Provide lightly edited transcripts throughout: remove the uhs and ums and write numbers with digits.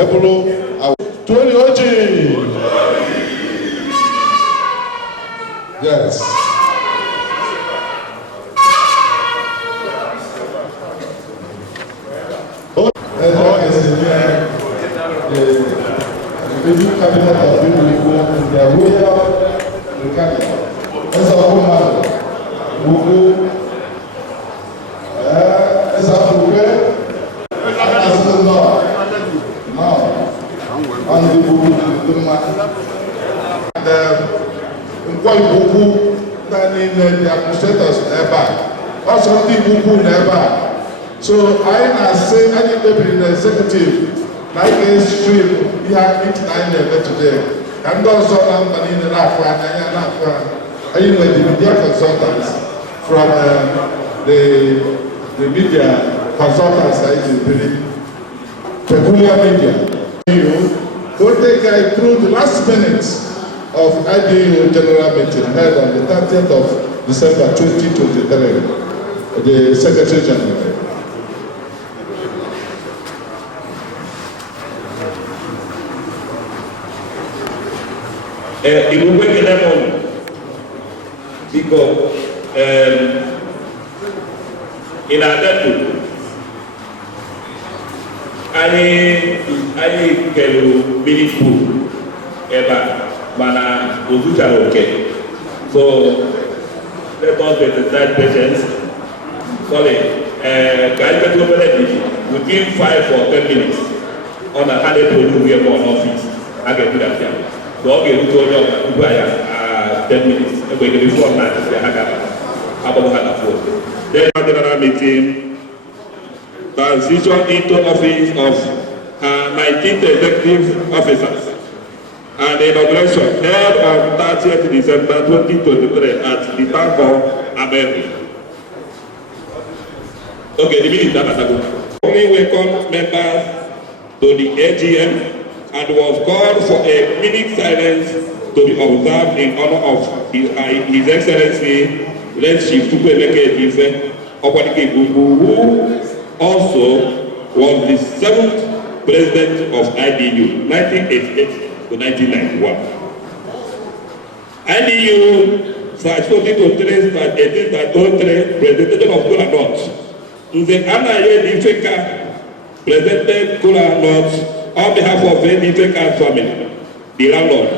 Ebulu Tony Oji. Yes. The new cabinet has been removed in their royal regarding. As a woman, Mugu, as a Mugu, as a law, now, on the Mugu, and quite Mugu, than in the administrators never. Also, the Mugu never. So, I say, any deputy in the executive. Like a stream, we have 89 today. And also, I'm in the media consultants from the media consultants that is very peculiar media. We'll take you through the last minutes of I.D.U. General Meeting held on the 30th of December 2023, the Secretary General. It will work in that moment because in Adatu, I can meaningful ever, mana Ozuta okay. So let us exercise patience. Sorry, guys, within 5 or 10 minutes on a 100 we are on office. I can do that here. So okay, we go on 10 minutes. We're going to before night. Then the general meeting transition into office of 19th executive officers and the inauguration held on 30th December 2023 at the Town Hall, America. Okay, the meeting is only welcome members to the AGM. And was called for a minute silence to be observed in honor of His Excellency, Late Chief Eze-Akajiugo, who also was the 7th President of I.D.U. 1988 to 1991. I.D.U. /2023 /18 President of Kola North. Nze Anaye Difeka presented Kola North on behalf of the Eze-Akajiugo family, the landlord,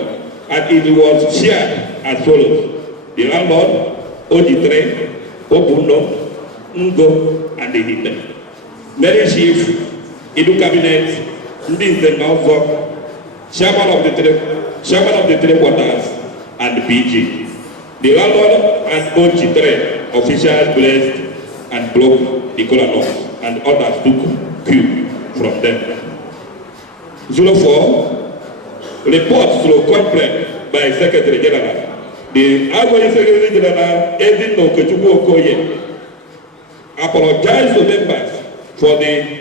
and it was shared as follows. The landlord, Ojitre, Obuno, Ngo, and the Hidden. Mary Chief, I.D.U. Cabinet, Ndize Nozok, Chairman of the Three Quarters, and PG. The landlord and Ojitre officials blessed and blocked the Kola North, and others took cue from them. 04, reports to complaint by Secretary General. The outgoing Secretary General, Eze-Akajiugo, apologized to members for the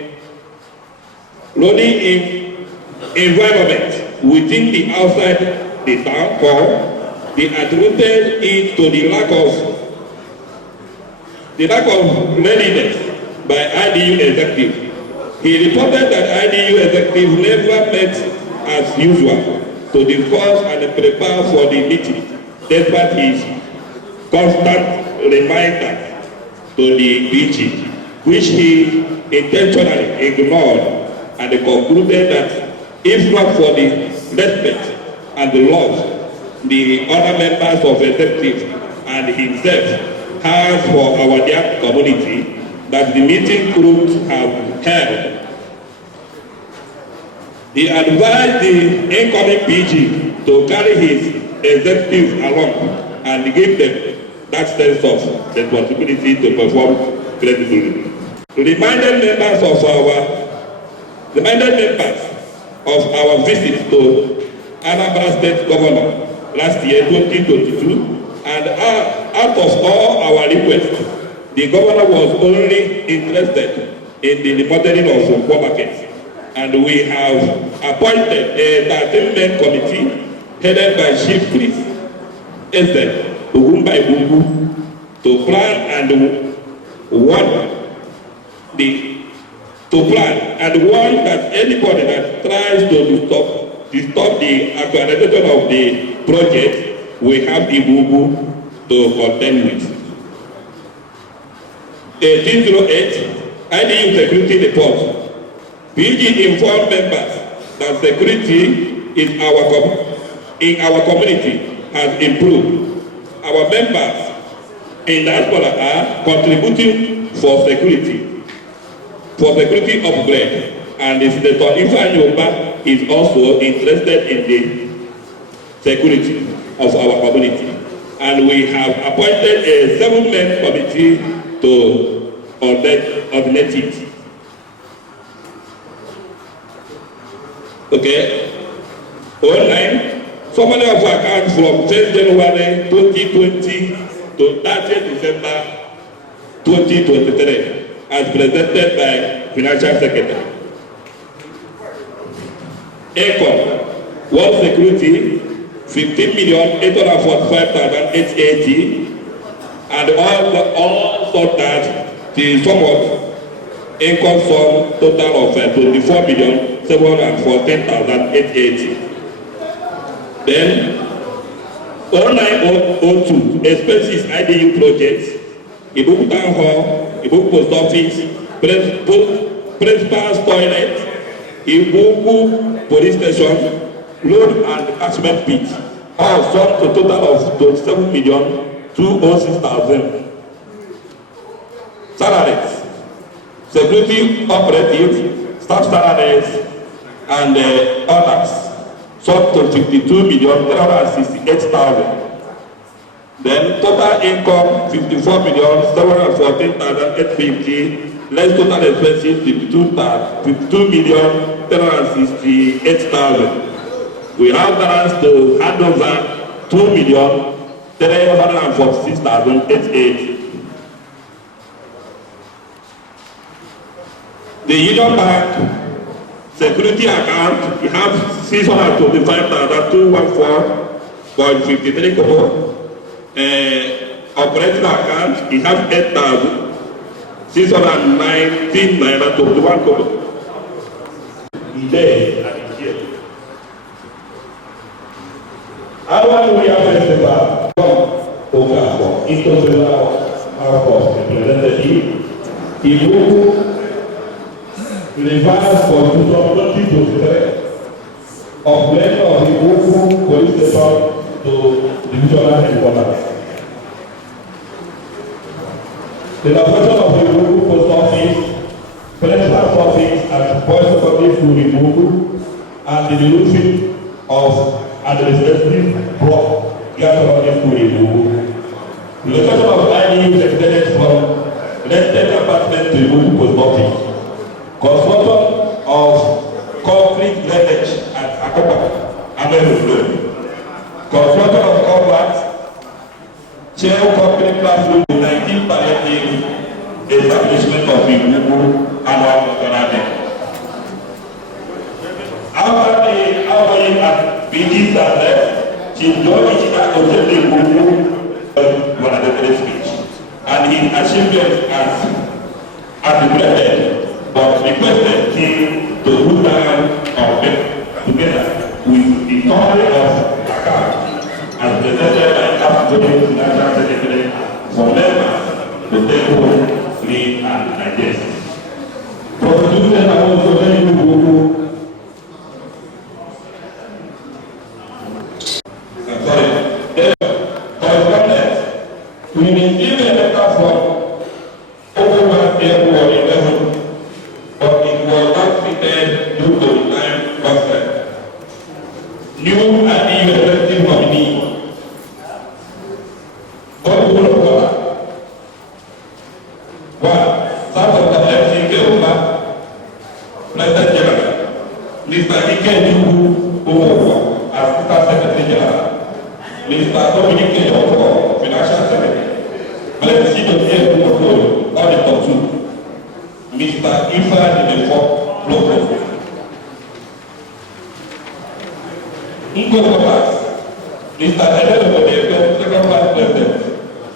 loading environment within the outside the town hall. They attributed it to the lack of readiness by I.D.U. executive. He reported that I.D.U. executive never met as usual to discuss and prepare for the meeting, despite his constant reminder to the PG, which he intentionally ignored, and concluded that if not for the respect and the love the other members of executive and himself has for our dear community, that the meeting could have held. He advised the incoming PG to carry his executive along and give them that sense of responsibility to perform credibly. Reminded members of our visit to Anambra State Governor last year, 2022, and out of all our requests, the governor was only interested in the remodeling of some poor markets, and we have appointed a 13-man committee headed by Chief Priest Eze-Akajiugo to plan and work the to plan and warn that anybody that tries to disturb the actualization of the project will have IGBO-UKWU to contend with. 1808 I.D.U security report. PG informed members that security in our community has improved. Our members in diaspora are contributing for security upgrade, and the Senator Ifeanyi is also interested in the security of our community. And we have appointed a 7-man committee to coordinate it. Okay. Online, summary of accounts from 10 January 2020 to 30 December 2023 as presented by Financial Secretary. Income, World Security, 15,845,880, and all thought that the sum of income sum total of 24,714,880. Then 0902 expenses I.D.U projects, I.D.U Town Hall, I.D.U Post Office, Principal's Toilet, I.D.U Police Station, Road and Attachment Pit, all sum to total of 27,206,000. Salaries, security operatives, staff salaries, and others, sum to 52,368,000. Then total income 54,714,850, less total expenses 52,368,000. We have balance to hand over 2,346,880. The Union Bank security account, we have 625,214.53 kobo. Operating account, we have 8,619 naira to 1 kobo. Today and here. Our New Year Festival from international outpost representative I.D.U revised Constitution 2023 of blend of the I.D.U police station to divisional headquarters. The location of the I.D.U post office, principal office, and voice office to I.D.U and the dilution of administrative block gathering to I.D.U. The location of I.D.U is extended from rented apartment to I.D.U post office. Construction of concrete drainage at Akopa, Ameru Road. Construction of combat, chair company classroom with 19 palliative establishment of I.D.U annual contract. After the outgoing at PG started, Chief George attended I.D.U speech, and his achievements as articulated, but requested him to put down our work together with the summary of account as presented by outgoing Financial Secretary for members to take home, read, and digest. Prosecution and also very good. We received a letter from Overland Airport 11, but it was not fitted due to time constraint. New I.D.U executive nominee, one, South of the FCK President General, Mr. I.G.BO-UKWU as Assistant Secretary General, Mr. Dominic Financial Secretary, Auditor 2, Mr. Ifeanyi Local. Mr. Eze-Akajiugo, Second Vice President,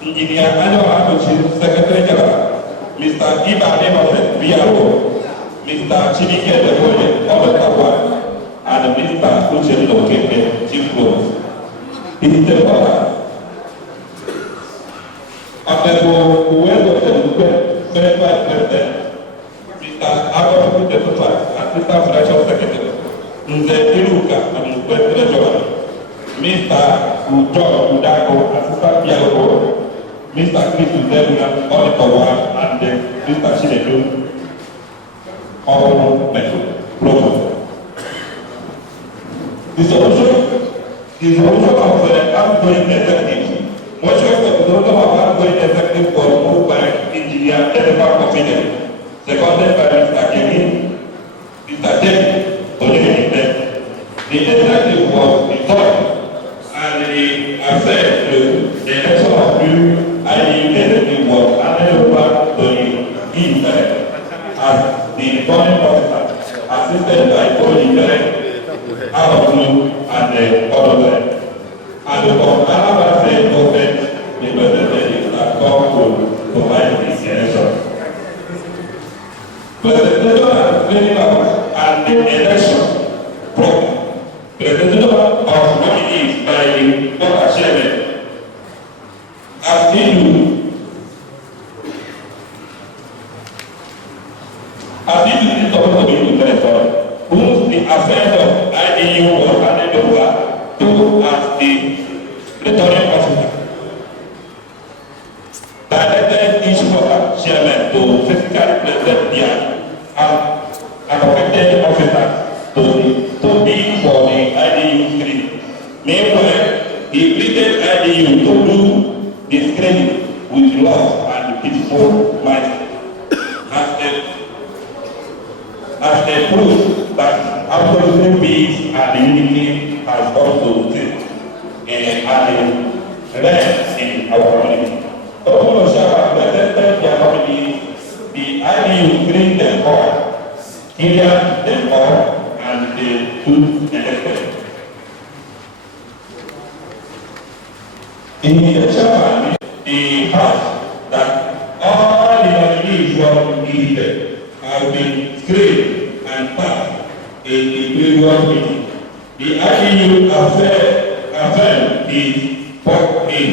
Engineer Secretary General, Mr. I.D.U, Mr. Chinike Deboye, Obetawa, and Mr. Uche Okeke, Chief Provost. His temper. Honorable Uwezo Telupe, Federal President, Mr. Agostino Telupa, Assistant Financial Secretary, Nze Iruka, and Treasurer, Mr. Ujo Udago, Assistant PLO, Mr. Chris Uzebuna, Auditor 1, and Mr. Chinedu, all Provost. The solution of the outgoing executive. Motion for the solution of outgoing executive was moved by Engineer Edward Confident, seconded by Mr. Kevin, Mr. Ted, the executive was resolved, and the access to the election of new I.D.U. executive was handed over to the East as the returning officer, assisted by Tony I.D.U. and the other. And from another state government representatives that come to provide this election. Presentation and cleaning up and the election program. Presentation of nominees by the board chairman. As I.D.U. is supposed to be the whose the affairs of I.D.U. was handed over to as the returning officer. Directed each board chairman to physically present their affected officer to be for the I.D.U. screening. Meanwhile, he pleaded I.D.U. to do the screening with love and peaceful mind as a proof that absolute peace and unity has also existed and rest in our community. All Shaba presented their nominees, the I.D.U. screened them all, cleared them all, and they stood elected. In the Shaba, the house that all the nominees were elected have been screened and passed in the previous meeting. The I.D.U. affirmed his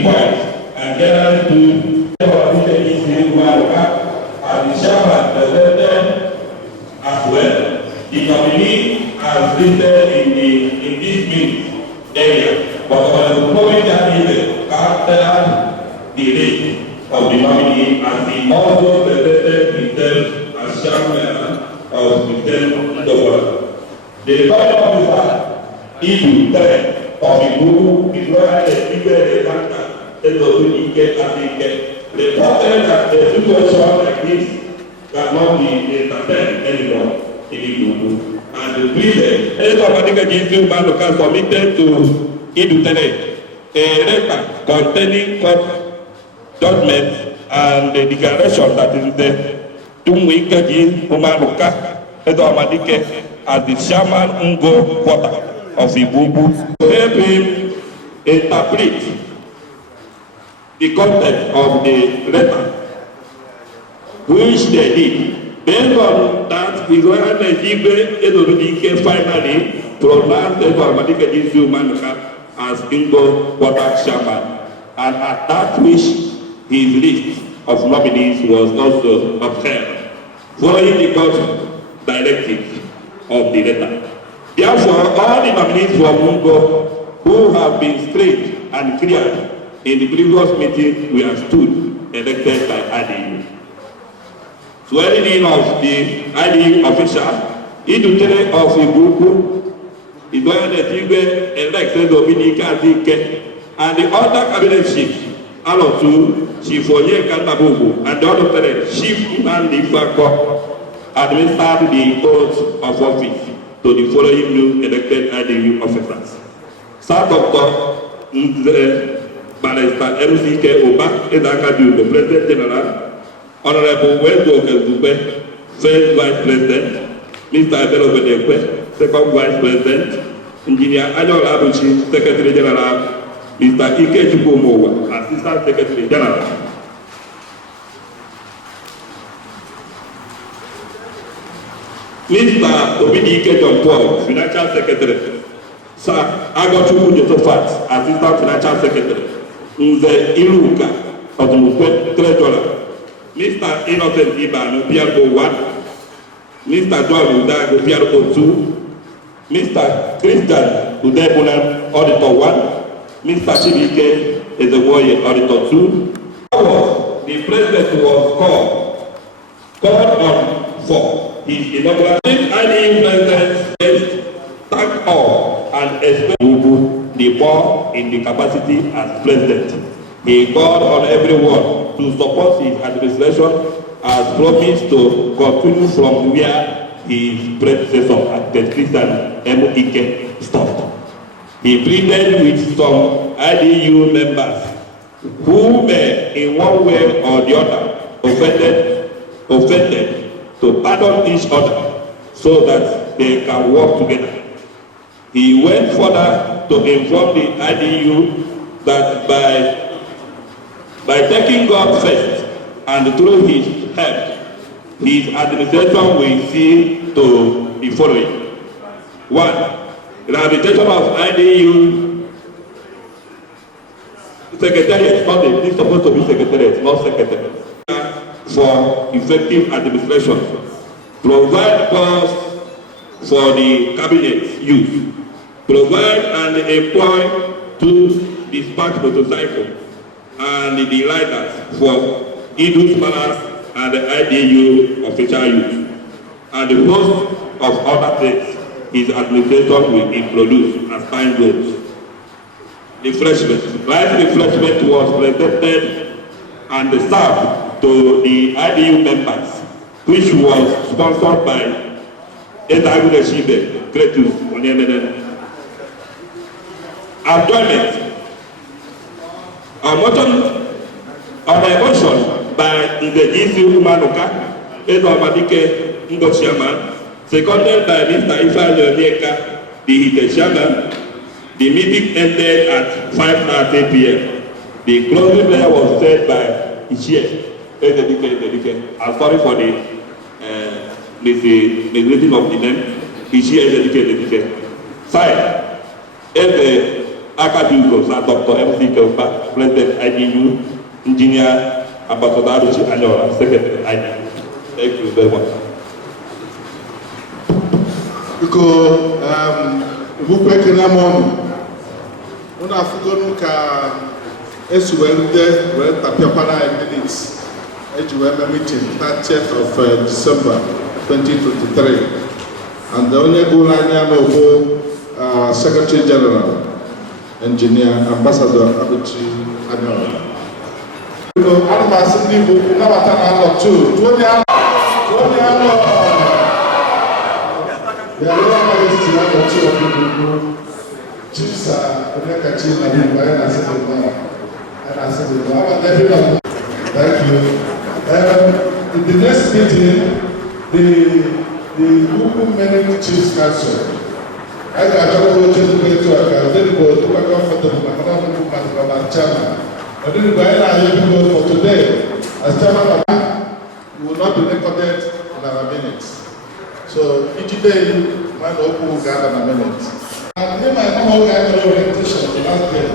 point and generally to and the chairman presented as well. The nominee as listed in this meeting area, but on the following that after the date of the nominee, and he also presented himself as chairman of the The returning officer, I.D.U. of the group is where the reported that the situation like this cannot be entertained anymore in the group. And the pleaded, I.D.U. submitted to I.D.U. a record containing court judgment and the declaration that is there. I.D.U. as the chairman quarter of the Bubu, help him interpret the content of the letter, which they did. Based on that, His Royal IGBO-UKWU finally pronounced I.D.U. as Ingo quarter chairman, and at that which his list of nominees was also upheld, following the court directive of the letter. Therefore, all the nominees from Mungo who have been screened and cleared in the previous meeting were stood elected by I.D.U. Swearing in of the I.D.U. official, I.D.U. of Ibuku, I.D.U. elected Dominica Dike, and the other cabinet chief, Alotu, Chief Onye Kantabubu, and the other Chief Nandi Fako, administered the oath of office to the following new elected I.D.U. officers. Sir Dr. Barrister M.C.K. Oba, Eze-Akajiugo, President General, Honorable I.D.U. First Vice President, Mr. Abelo, Second Vice President, Engineer Ajol Abuchi, Secretary General, Mr. I.G.BO-UKWU, Assistant Secretary General. Mr. Obidike John Paul, Financial Secretary. Sir Agochukwu Josephat, Assistant Financial Secretary. Nze Iluka, Treasurer. Mr. Innocent Ibanu, PRO 1. Mr. John Udago, PRO 2. Mr. Christian Udebunan, Auditor 1. Mr. Chibike Eze-Akajiugo, Auditor 2. The President was called on for his inaugural. I.D.U. President thank all and expect the more in the capacity as President. He called on everyone to support his administration as promised to continue from where his predecessor, Christian M.Ike, stopped. He pleaded with some I.D.U. members who may in one way or the other offended to pardon each other so that they can work together. He went further to inform the I.D.U. that by taking God first and through his help, his administration will see to the following. 1. Rehabilitation of I.D.U. Secretariat, Monday, this is supposed to be secretariat, not secretary. For effective administration, provide costs for the cabinet use, provide and employ 2 dispatch motorcycles and the riders for I.D.U. scholars and the I.D.U. official use, and the host of other things his administration will introduce as time goes. Refreshment. Rice refreshment was presented and served to the I.D.U. members, which was sponsored by Eze-Akajiugo, Cretus, Onyemenen. Employment. A motion by the I.D.U. Manuka, Eze-Akajiugo, Ngo Chairman, seconded by Mr. Ifa, the Chairman. The meeting ended at 5:30 p.m. The closing prayer was said by Ichie Eze-Akajiugo. I'm sorry for the misreading of the name. Ichie Eze-Akajiugo. Signed, Eze-Akajiugo, Dr. M.C. President I.D.U., Engineer Ambassador Aruchi Anyola, Secretary I.D.U. Thank you very much. Una afugonu ka esuwende we tapiapara minutes ejuwe meeting 30th of December 2023, and the only Gulanya Novo Secretary General, Engineer Ambassador Aruchi Anyola. Jesus, thank you. In the next meeting, the Women Chiefs Council, I got to go to a then go to a comfortable chairman. I didn't buy a for today. As chairman, you will not be recorded in our minutes. So each day, man will gather a minute. And then I know I have orientation last day.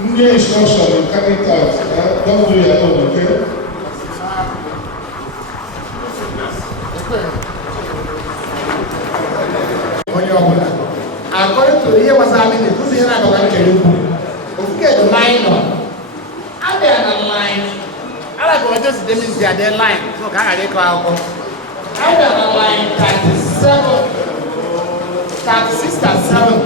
New instruction, you carry it out. Don't do your own, okay? According to the year was having the 2 years ago, okay, the line on. Are they on the line? I like what just them is their line. So can I call? Are they on the line 37? 36 and 7,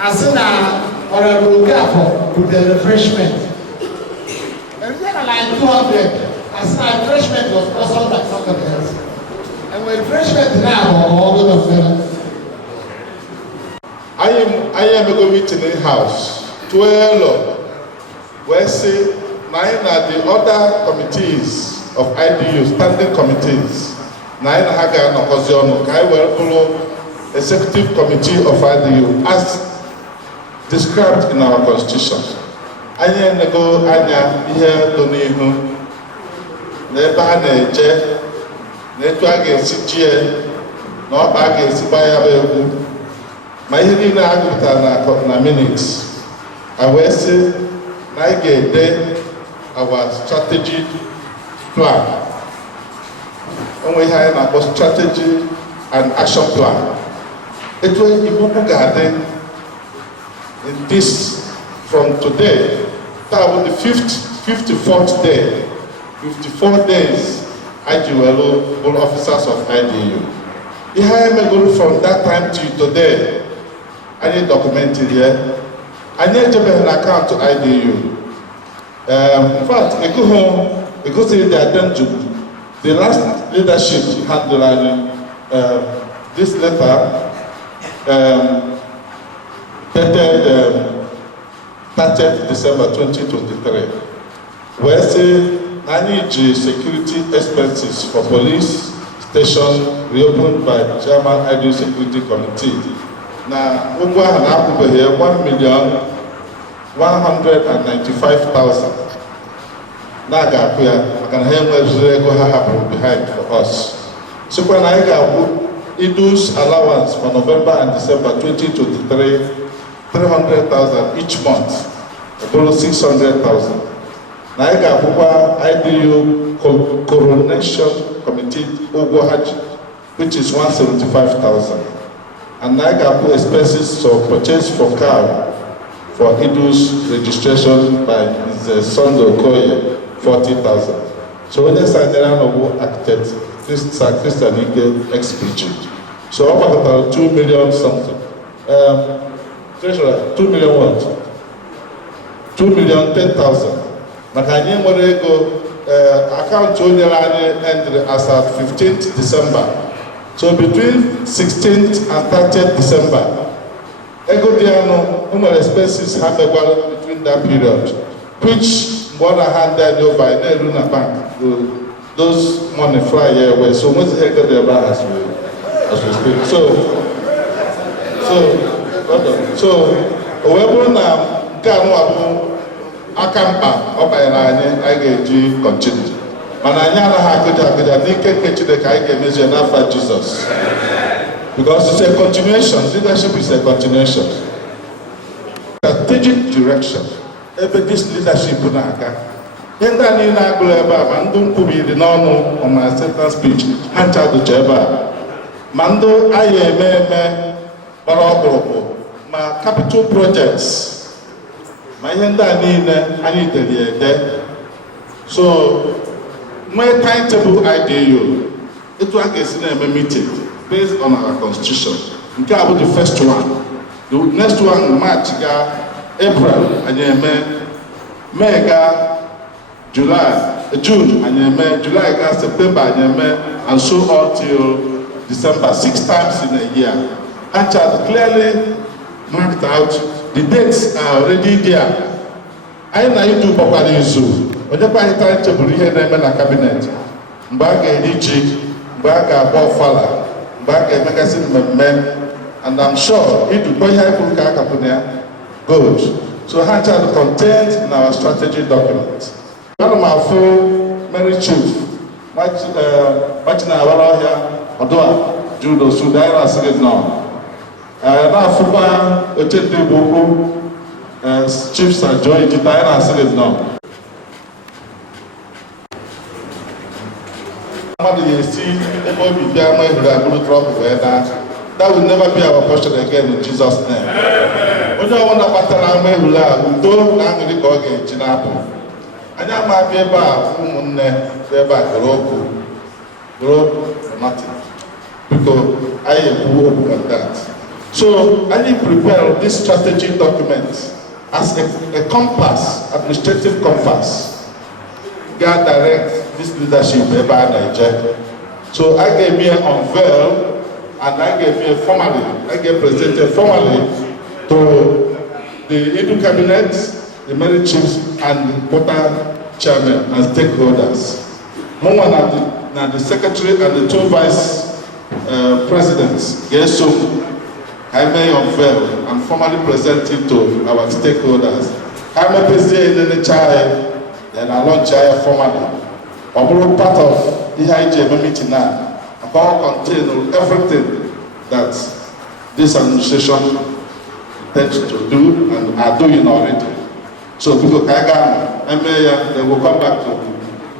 as in Honorable Gafo with the refreshment. And then a line 200, as in refreshment was also like something else. And with refreshment now, all of them. I am going to meet in the house. 12 where say 9 are the other committees of I.D.U, standing committees. 9 Haga no Koziono, Kai Welpolo. Executive Committee of I.D.U as described in our constitution. Anya nego anya ihe do n'ihu n'ebe a na-eje na etu a ga-esi jie na ọkpa a ga-esi gba ya bụ egwu ma ihe niile a gụpụtara na minutes a wee sị na anyị ga-ede our strategy plan. Onwe ihe anyị na-akpọ strategy and action plan. Etu Igbo ga-adị in this from today, that will be the 54th day, 54 days I.G.B.O all officers of I.D.U. Ihe anyị megoro from that time to today, anyị documented here. Anyị ejebeghị na akaụntụ I.D.U. In fact, because they attend to the last leadership handled this letter dated 30th December 2023, where say manage security expenses for police station reopened by Chairman I.D.U Security Committee. Now, we have here 1,195,000. Now, I can hear what behind for us. So when I got I.D.U's allowance for November and December 2023, 300,000 each month, about 600,000. Now I got I.D.U Coronation Committee which is 175,000. And I got expenses of purchase for car for I.D.U's registration by his son Okoye, 40,000. So when they sign the architect, Christian Ige ex-PG. So about 2 million something. Treasurer, 2 million what? 2 million 10,000. Makanye Morego account ended as at 15th December. So between 16th and 30th December, Ego Diano, expenses have between that period, which more than handed over in the Luna Bank. Those money fly away. So what's the Ego Diano as we speak? So, wherever now, Gano Akampa, Opa, I get you continue. Mananyana Hakuja, Nike Ketchide Kaike measure for Jesus. Because it's a continuation, leadership is a continuation. Strategic direction. Every this leadership unaka. Yenda ni na gleba, mandum kubi the no on my acceptance speech, hancha do jeba. Mando aye me baraboko. My capital projects. My yenda ni I need the so my timetable I.D.U. It was a meeting based on our constitution. We got the first one. The next one March, April, and May, July, June, and July, September, and so on till December. 6 times in a year. And clearly marked out. The dates are already there. I know do properly so. When you buy time to bring here na cabinet, mbaka ediji, mbaka bofala, mbaka magazine men, and I'm sure it will be helpful to good. So hancha the content in our strategy document. One of my full Mary Chief, Martina Awaloya, Odoa, Judo Sudaira said no. Now Fuba, Ochete Boko, Chief Sir Joy, Jitaira said no. That will never be our portion again in Jesus' name. When you want to battle, we don't angry go again. And I might be about woman there by grow nothing. Because I am who at that. So I need to prepare this strategy document as a compass, administrative compass. God direct this leadership by Nigeria. So I gave me an unveil and I gave me presented formally to the I.D.U cabinet, the many chiefs and the important chairman and stakeholders. One now the secretary and the 2 vice presidents. Yes, so I may unveil and formally present it to our stakeholders. I may present in the chair, then I launch chair formally. I'm part of the I.G.BO meeting now. all contain everything that this administration intends to do and are doing already. So people can they will come back to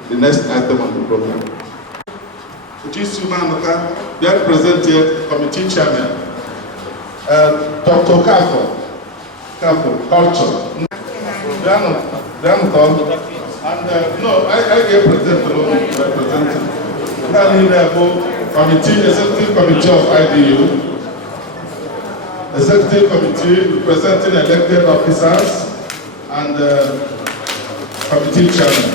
the next item on the program. They represent here committee chairman, Dr. Kafo, culture. And no, I get representing. Committee, executive committee of I.D.U, executive committee representing elected officers, and committee chairman.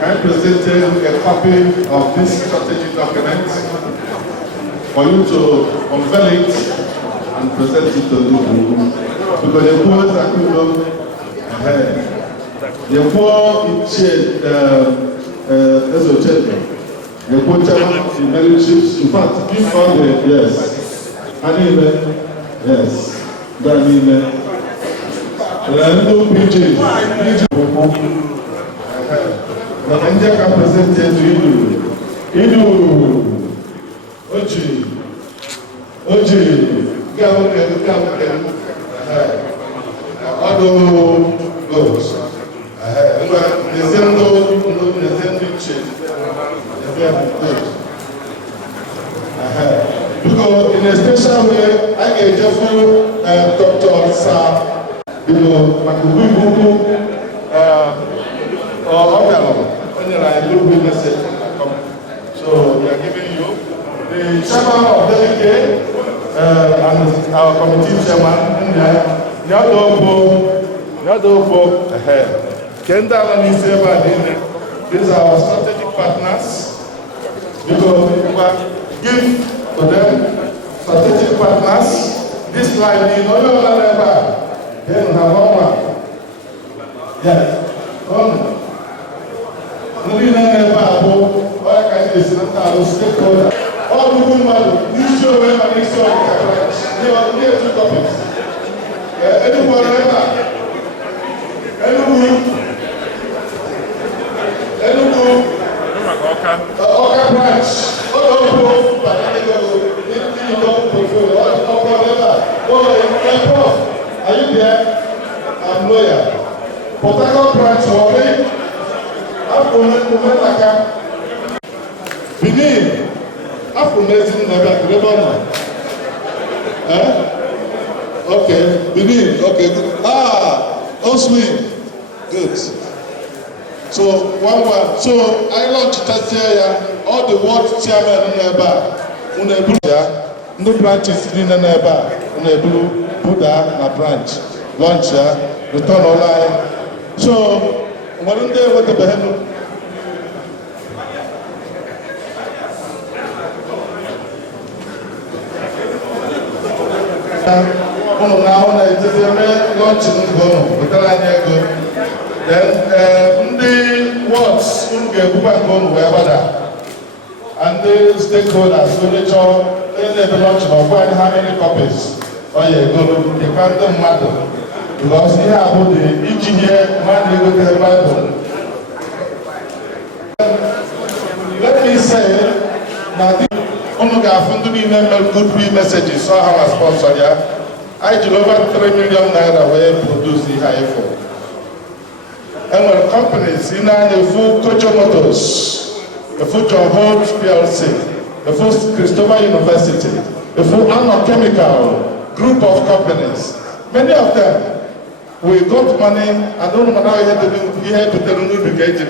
I presented a copy of this strategic document for you to unveil it and present it to you. Because the poor Eze-Akajiugo, the poor the poor chairman of the military, in fact, give all the yes. Yes. The India can present here to I.D.U. I.D.U. Oji, Odo goes. Because in a special way, I get Dr. Sir, so we are giving you the chairman of delegate and our committee chairman these are our strategic partners because we give to them strategic partners this line in then have one. Yes. All the women, these children are next door. They are two topics. Anyone ever? Oka branch. Are you there? I'm lawyer. Potaka branch, Benin, after medicine, okay, Benin, okay. Oswin, good. So, one. So, I launched that all the ward chairman in Neba, no branches in Neba, Nebu, Buddha, na branch, launch, return online. So, one day, what the behel. Then the wards and the stakeholders they launch how many copies. Oh yeah, go the quantum matter. Because here about the engineer man go to the Bible. Let me say now the good messages so our sponsor I.D.U. over 3 million naira were produced the IFO. And when companies in the full Kocho Motors, the full John Holmes PLC, the full Christopher University, the full Anno Chemical group of companies, many of them, we got money, I don't know how you had to do here to tell you to get the